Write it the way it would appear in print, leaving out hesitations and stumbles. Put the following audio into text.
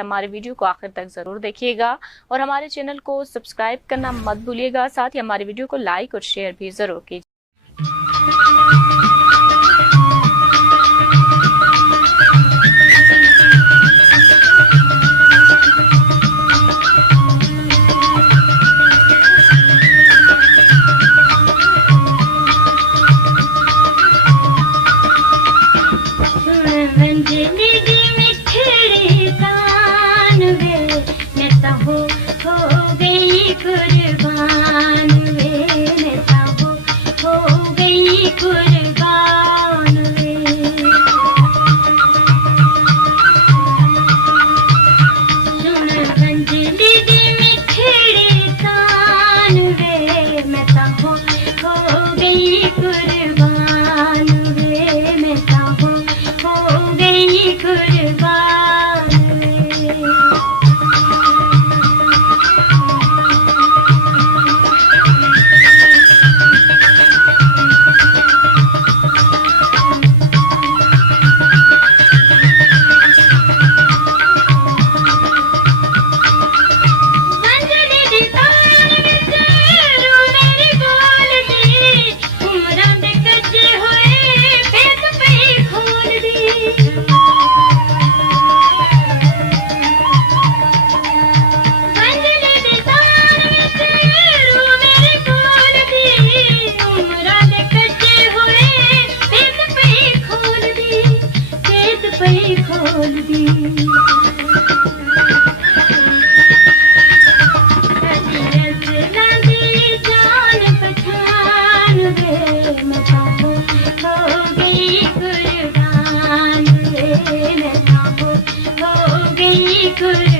हमारे वीडियो को आखिर तक जरूर देखिएगा और हमारे चैनल को सब्सक्राइब करना मत भूलिएगा। साथ ही हमारे वीडियो को लाइक और शेयर भी जरूर कीजिए। खोल दी जान पठान वे मैं हो गई कुर्बान वे मैं हो गई कुर्बान।